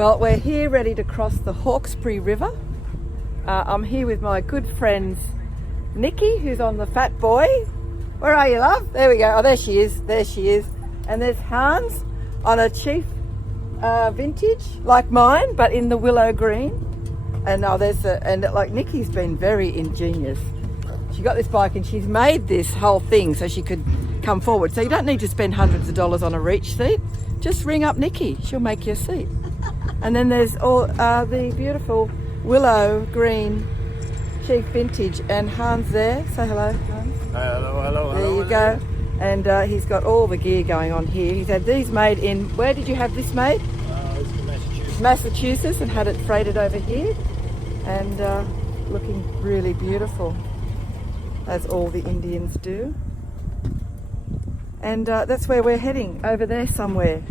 Well, we're here ready to cross the Hawkesbury River. I'm here with my good friends Nikki, who's on the Fat Boy. Where are you, love? There we go. Oh, there she is. There she is. And there's Hans on a Chief vintage like mine, but in the willow green. And like Nikki's been very ingenious. She got this bike and she's made this whole thing so she could come forward. So you don't need to spend hundreds of dollars on a reach seat. Just ring up Nikki. She'll make you a seat. And then there's all the beautiful willow green Chief vintage, and Hans there. Say hello, Hans. Hello. There you go. And he's got all the gear going on here. He's had these made in, where did you have this made? It's in Massachusetts. Massachusetts, and had it freighted over here. And looking really beautiful, as all the Indians do. And that's where we're heading, over there somewhere.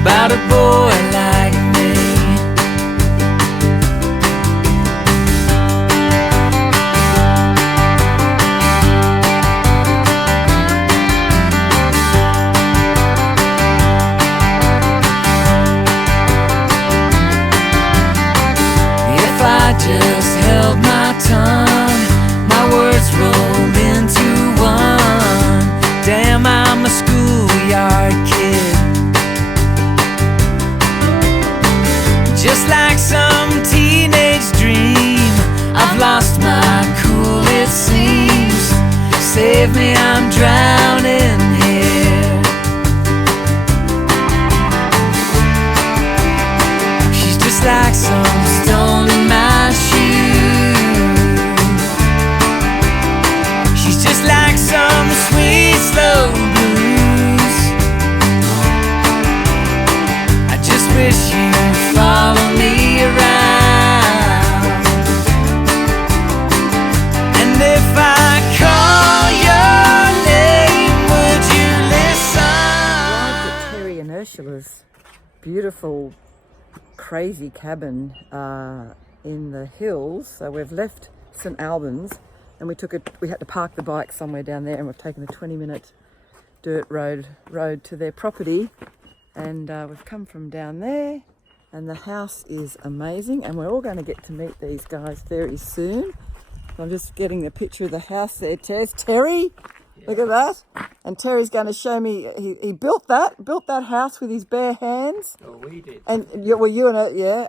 About a boy like me. If I just held my tongue, my words rolled into one. Damn, I'm a schoolyard kid. Just like some teenage dream, I've lost my cool, it seems. Save me, I'm drowning here. She's just like some stone in my shoe. She's just like some sweet, slow blues. I just wish you'd follow me around. And if I call your name, would you listen? Arrived at Terry and Ursula's beautiful, crazy cabin in the hills. So we've left St Albans, and we had to park the bike somewhere down there, and we've taken a 20-minute dirt road to their property. And we've come from down there, and the house is amazing, and we're all going to get to meet these guys very soon. I'm just getting a picture of the house there. There's Terry. Look at that. And Terry's going to show me, he built that house with his bare hands. Oh, we did. And you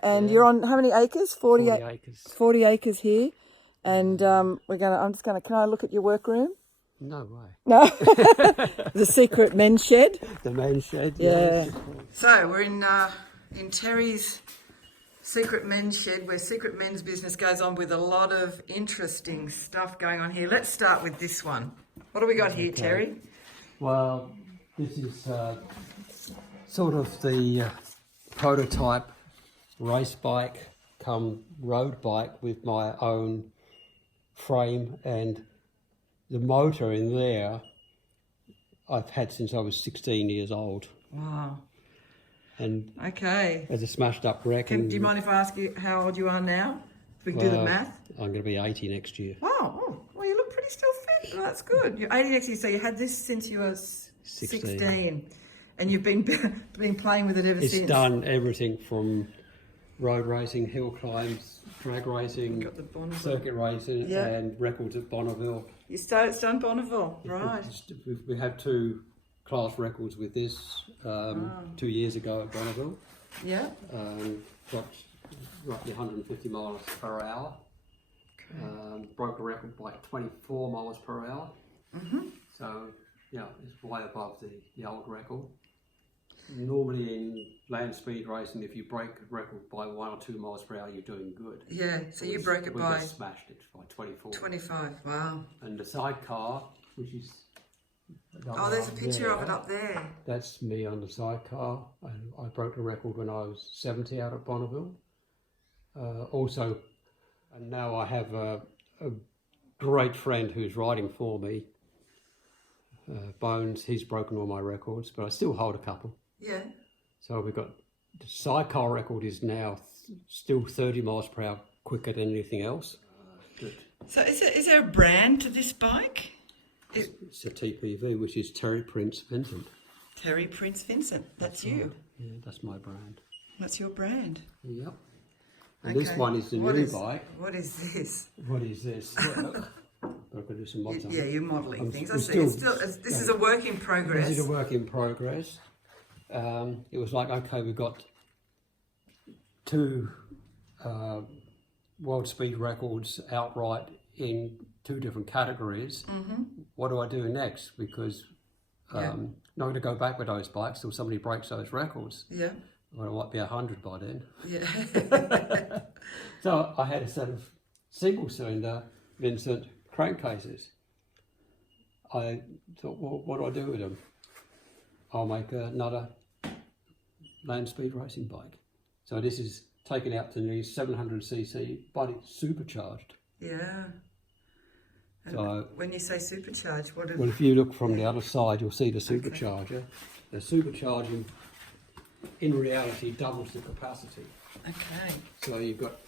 and you're on how many acres? 40 acres. 40 acres here. And can I look at your workroom? No way. No. The secret men's shed. The men's shed. Yeah. So we're in Terry's secret men's shed, where secret men's business goes on, with a lot of interesting stuff going on here. Let's start with this one. What do we got here, Terry? Well, this is sort of the prototype race bike come road bike with my own frame, and the motor in there I've had since I was 16 years old. Wow. And okay. As a smashed up wreck. Do you mind if I ask you how old you are now? If we can do the math. I'm going to be 80 next year. Wow. Oh, well, you look pretty still fit. Oh, that's good. You're 80 next year, so you had this since you were 16. And you've been playing with it ever since. It's done everything from road racing, hill climbs, drag racing, circuit racing, and records at Bonneville. It's done Bonneville, right? We have 2 class records with this 2 years ago at Bonneville. Yeah. Got roughly 150 miles per hour. Okay. Broke a record by 24 miles per hour. Mm-hmm. So, yeah, it's way above the old record. Normally in land speed racing, if you break a record by 1 or 2 miles per hour, you're doing good. Yeah, so you broke it by... We just smashed it by 24. 25, wow. And the sidecar, which is Oh, there's a picture of it up there. That's me on the sidecar. I broke the record when I was 70 out at Bonneville. Also, and now I have a great friend who's riding for me, Bones. He's broken all my records, but I still hold a couple. Yeah. So we've got the sidecar record is now still 30 miles per hour quicker than anything else. Good. So is there a brand to this bike? It's a TPV, which is Terry Prince Vincent. Terry Prince Vincent. That's you. Right. Yeah, that's my brand. That's your brand. Yep. And this one is the new bike. What is this? What is this? I've got to do some mods on Yeah, it. you're modelling things. I I'm see. still- This is a work in progress. This is a work in progress. It was like, okay, we've got 2 world speed records outright in 2 different categories. What do I do next? Because not going to go back with those bikes till somebody breaks those records. Yeah. Well, it might be 100 by then. Yeah. So I had a set of single-cylinder Vincent crankcases. I thought, well, what do I do with them? I'll make another land speed racing bike. So this is taken out to nearly 700cc, but it's supercharged. Yeah. And So when you say supercharged, what? well, if you look from the other side, you'll see the supercharger. The supercharging, in reality, doubles the capacity. Okay. So you've got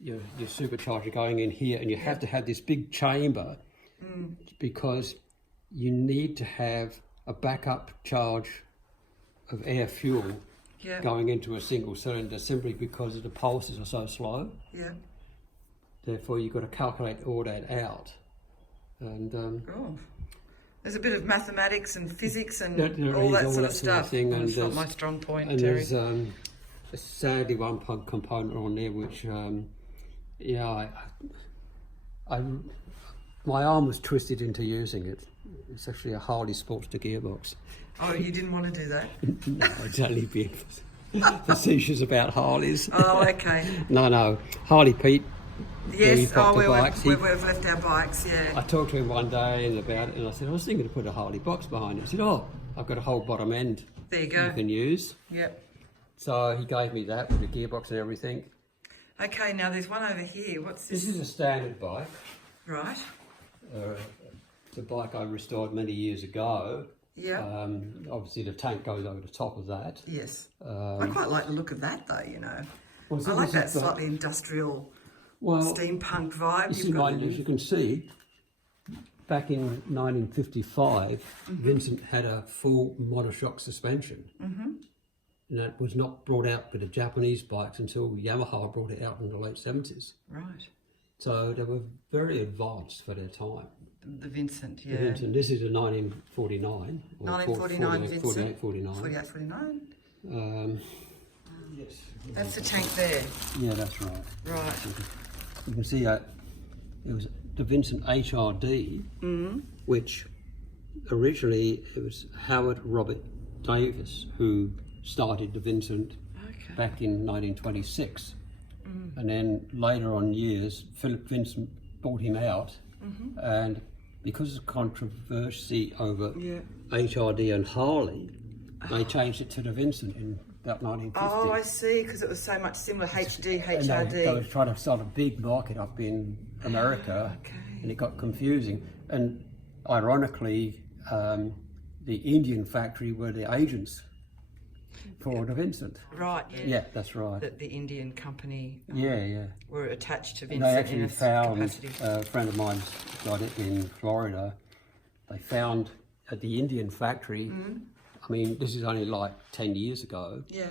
your supercharger going in here, and you have to have this big chamber because you need to have a backup charge of air fuel going into a single cylinder, simply because the pulses are so slow. Yeah. Therefore, you've got to calculate all that out. And there's a bit of mathematics and physics and there all is that all sort that of stuff. thing, and it's not there's- my strong point, and Terry. there's sadly one component on there which, my arm was twisted into using it. It's actually a Harley Sportster gearbox. Oh, you didn't want to do that? No, it's only being facetious about Harleys. Oh, okay. No, Harley Pete. Yes, got the bikes. we've left our bikes, I yeah. talked to him one day about it, and I said, I was thinking to put a Harley box behind it. He said, oh, I've got a whole bottom end There you go. you can use. Yep. So he gave me that with the gearbox and everything. Okay, now there's one over here. What's This this? is a standard bike. Right. It's a bike I restored many years ago. Yeah. Obviously, the tank goes over the top of that. Yes. I quite like the look of that, though, you know. I like this that is the- slightly industrial, Well, steampunk vibe. this you've is got. mine, as you can see, back in 1955, Vincent had a full monoshock suspension. And that was not brought out with the Japanese bikes until Yamaha brought it out in the late 70s. Right. So they were very advanced for their time. The Vincent, yeah. Vincent, this is a 1949. Or 1949 Vincent. 48, 49. 48, 49. Yes. That's the tank there. Yeah, that's right. Right. You can see it was the Vincent HRD, which originally it was Howard Robert Davis who started the Vincent back in 1926. And then later on years, Philip Vincent bought him out, and because of controversy over HRD and Harley, they changed it to the Vincent in about 1950. Oh, I see, because it was so much similar. HD, And HRD. they were trying to start a big market up in America, and it got confusing. And ironically, the Indian factory were the agents for the Vincent. Right, Yeah, that's right. The Indian company Yeah. were attached to And Vincent they in actually a found, capacity. a friend of mine's got it in Florida, they found at the Indian factory, I mean, this is only like 10 years ago, Yeah.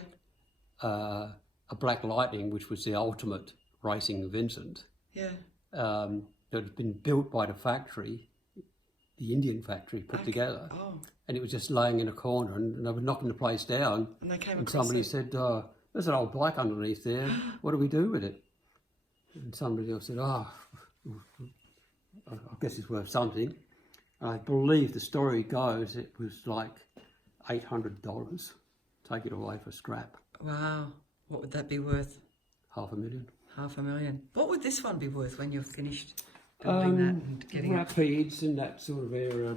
a Black Lightning, which was the ultimate racing Vincent, Yeah. that had been built by the factory, the Indian factory, put together. Oh. And it was just laying in a corner, and they were knocking the place down. And they came And across somebody it. said, there's an old bike underneath there. What do we do with it? And somebody else said, I guess it's worth something. I believe the story goes it was like $800. Take it away for scrap. Wow. What would that be worth? $500,000. $500,000. What would this one be worth when you're finished building that and getting it? Rapids and that sort of area.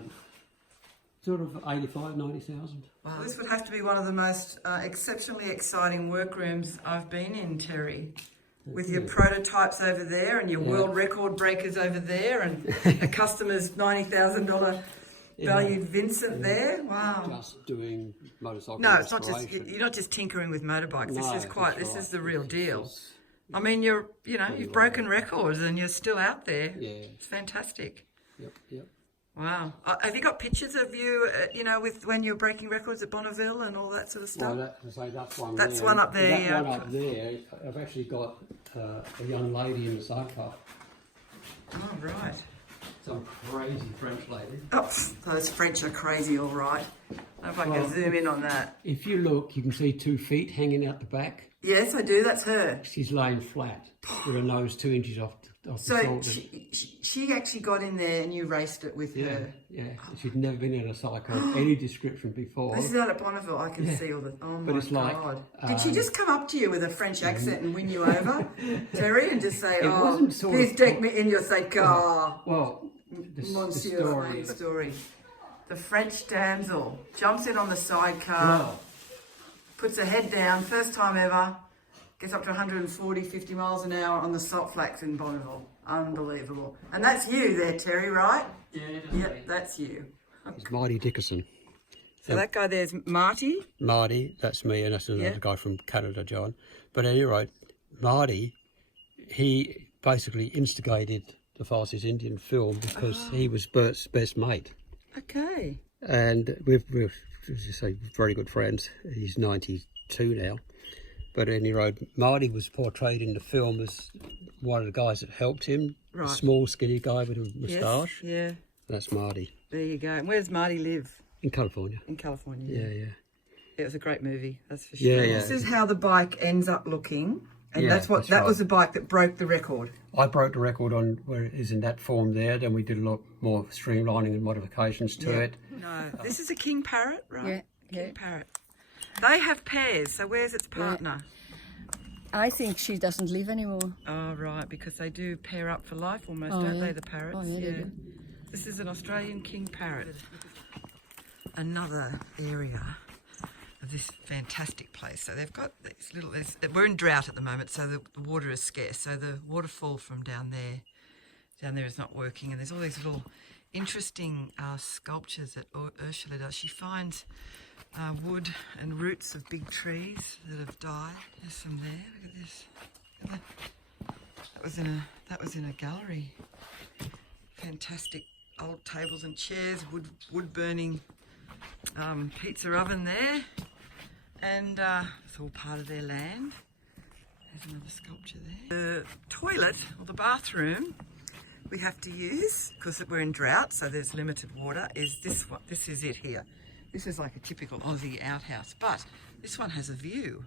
Sort of 85, 90,000. Wow, this would have to be one of the most exceptionally exciting workrooms I've been in, Terry. With your prototypes over there and your world record breakers over there and a customer's $90,000 valued Vincent there. Wow. Just doing motorcycle No, it's not just, restoration. you're not just tinkering with motorbikes. No, This is the real This deal. is- I mean, you've broken records and you're still out there. Yeah. It's fantastic. Yep. Wow. Have you got pictures of you, with when you're breaking records at Bonneville and all that sort of stuff? Well, that's one. That's there. one up there, That yeah. one up there. I've actually got a young lady in the sidecar. Oh, right. Some crazy French lady. Oh, those French are crazy, all right. I hope I can zoom in on that. If you look, you can see 2 feet hanging out the back. Yes, I do. That's her. She's laying flat with her nose 2 inches off the So shoulder. she actually got in there and you raced it with her. Yeah. She'd never been in a cycle of any description before. This is out at Bonneville. I can see all the. Oh my it's like, God! Did she just come up to you with a French accent and win you over, Terry, and just say, wasn't sort please of- take me in your sidecar, Well, the Monsieur, story. The French damsel jumps in on the sidecar, Well, puts her head down, first time ever, gets up to 140, 50 miles an hour on the salt flats in Bonneville. Unbelievable. And that's you there, Terry, right? yeah, Yep, that's you. it's Marty Dickerson. So that guy there's Marty. Marty, that's me, and that's another guy from Canada, John. But at any rate, Marty, he basically instigated the Fastest Indian film because he was Bert's best mate. Okay. And we're as you say, very good friends. He's 92 now. But at any rate, Marty was portrayed in the film as one of the guys that helped him. Right. A small, skinny guy with a moustache. Yes, yeah. That's Marty. There you go. And where does Marty live? In California. In California. Yeah. It was a great movie, that's for sure. Yeah. This is how the bike ends up looking. And Yeah, that's that's that right. was the bike that broke the record. I broke the record on where it is in that form there. Then we did a lot more streamlining and modifications to it. No. This is a king parrot, right? Yeah. King parrot. They have pairs, so where's its partner? I think she doesn't live anymore. Oh, right, because they do pair up for life almost, Oh, don't yeah. they, the parrots? Oh, yeah, they do. This is an Australian king parrot. Another area of this fantastic place. So they've got these little, we're in drought at the moment, so the water is scarce. So the waterfall from down there is not working. And there's all these little interesting sculptures that Ursula does. She finds wood and roots of big trees that have died. There's some there. Look at this. Look at that. That was in a gallery. Fantastic old tables and chairs, wood burning pizza oven there, and it's all part of their land. There's another sculpture there. The toilet or the bathroom we have to use because we're in drought, so there's limited water. Is this one? This is it here. This is like a typical Aussie outhouse, but this one has a view.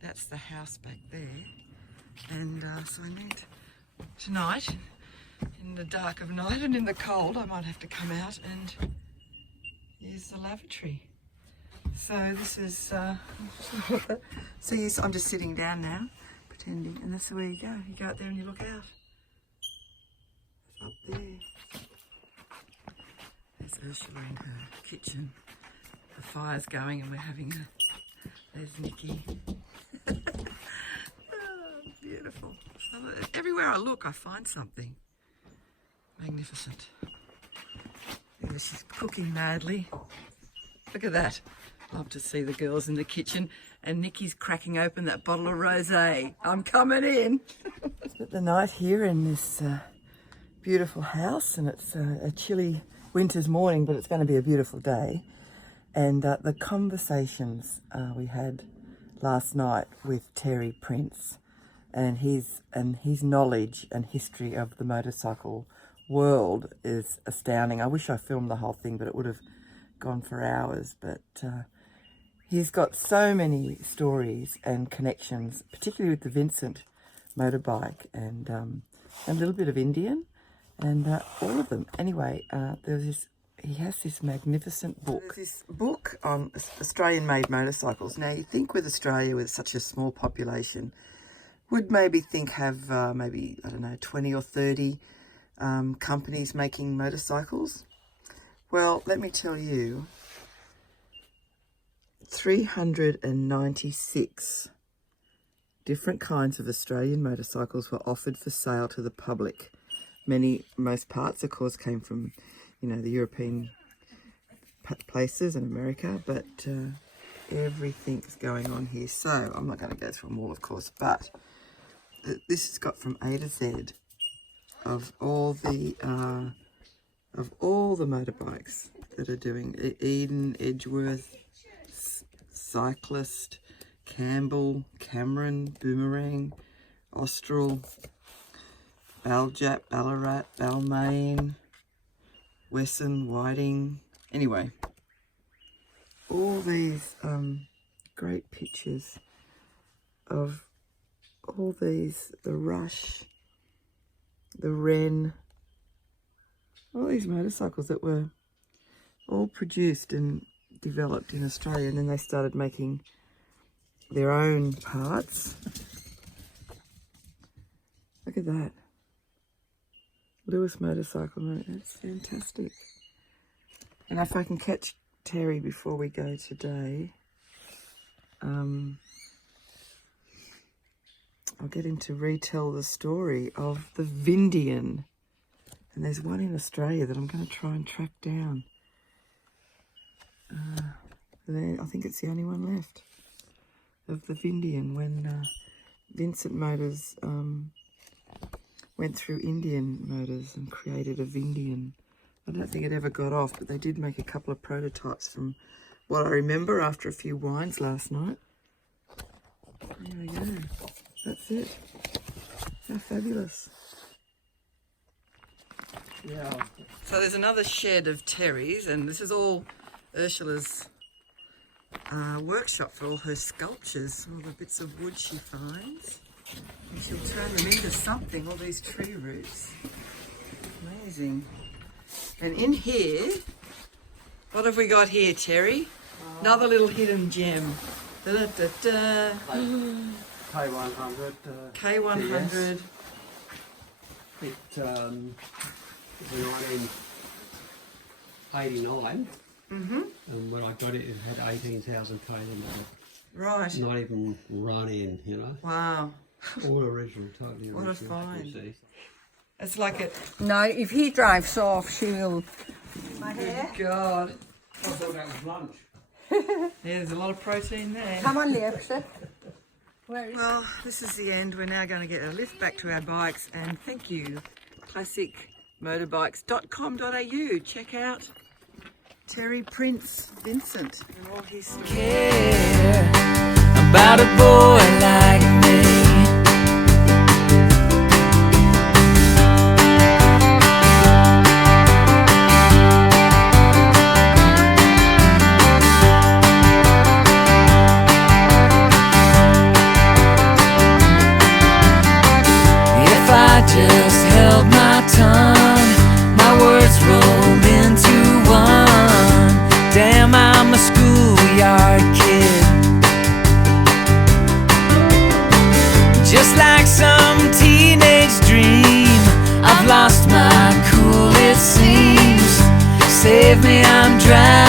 That's the house back there, and so I need tonight, in the dark of night and in the cold, I might have to come out and use the lavatory. So this is, so yes, I'm just sitting down now, pretending, and that's where you go. You go out there and you look out. It's up there. There's Ursula in her kitchen. The fire's going and we're having there's Nikki. Oh, beautiful. So everywhere I look, I find something. Magnificent. There she's cooking madly. Look at that. Love to see the girls in the kitchen. And Nikki's cracking open that bottle of rosé. I'm coming in. Spent the night here in this beautiful house, and it's a chilly winter's morning, but it's going to be a beautiful day. And the conversations we had last night with Terry Prince and his knowledge and history of the motorcycle world is astounding. I wish I filmed the whole thing, but it would have gone for hours. But he's got so many stories and connections, particularly with the Vincent motorbike and a little bit of Indian and all of them. Anyway, he has this magnificent book. There's this book on Australian-made motorcycles. Now, you think with Australia, with such a small population, would maybe have maybe, I don't know, 20 or 30 companies making motorcycles. Well, let me tell you, 396 different kinds of Australian motorcycles were offered for sale to the public. Most parts, of course, came from, you know, the European places in America, but everything's going on here. So I'm not going to go through them all, of course, but this has got from A to Z of all the motorbikes that are doing Eden, Edgeworth, Cyclist, Campbell, Cameron, Boomerang, Austral, Baljap, Ballarat, Balmain, Wesson, Whiting. Anyway, all these great pictures of all these, the Rush, the Wren, all these motorcycles that were all produced and developed in Australia, and then they started making their own parts. Look at that. Lewis motorcycle, that's fantastic. And if I can catch Terry before we go today, I'll get him to retell the story of the Vindian. And there's one in Australia that I'm going to try and track down. I think it's the only one left of the Vindian, when Vincent Motors went through Indian Motors and created a Vindian. I don't think it ever got off, but they did make a couple of prototypes from what I remember after a few wines last night. There we go. That's it. How fabulous. Yeah. So there's another shed of Terry's, and this is all Ursula's workshop for all her sculptures, all the bits of wood she finds. And she'll turn them into something, all these tree roots. Amazing. And in here, what have we got here, Terry? Another little hidden gem. Da-da-da-da. K100. K100. It was 1989. And when I got it, it had 18,000 km on it. Right. Not even run in, you know. Wow. All original, totally original. What a find. You see. It's like a... Now, if he drives off, she'll... My hair? God. I thought that was lunch. Yeah, there's a lot of protein there. Come on, Leopold. Where is Well, this is the end. We're now going to get a lift back to our bikes, and thank you, classicmotorbikes.com.au. Check out Terry Prince Vincent and all his Care about a boy like me. If I just held my tongue, my words rolled into one. Damn, I'm a schoolyard kid, just like some teenage dream. I've lost my cool, it seems. Save me, I'm drowning.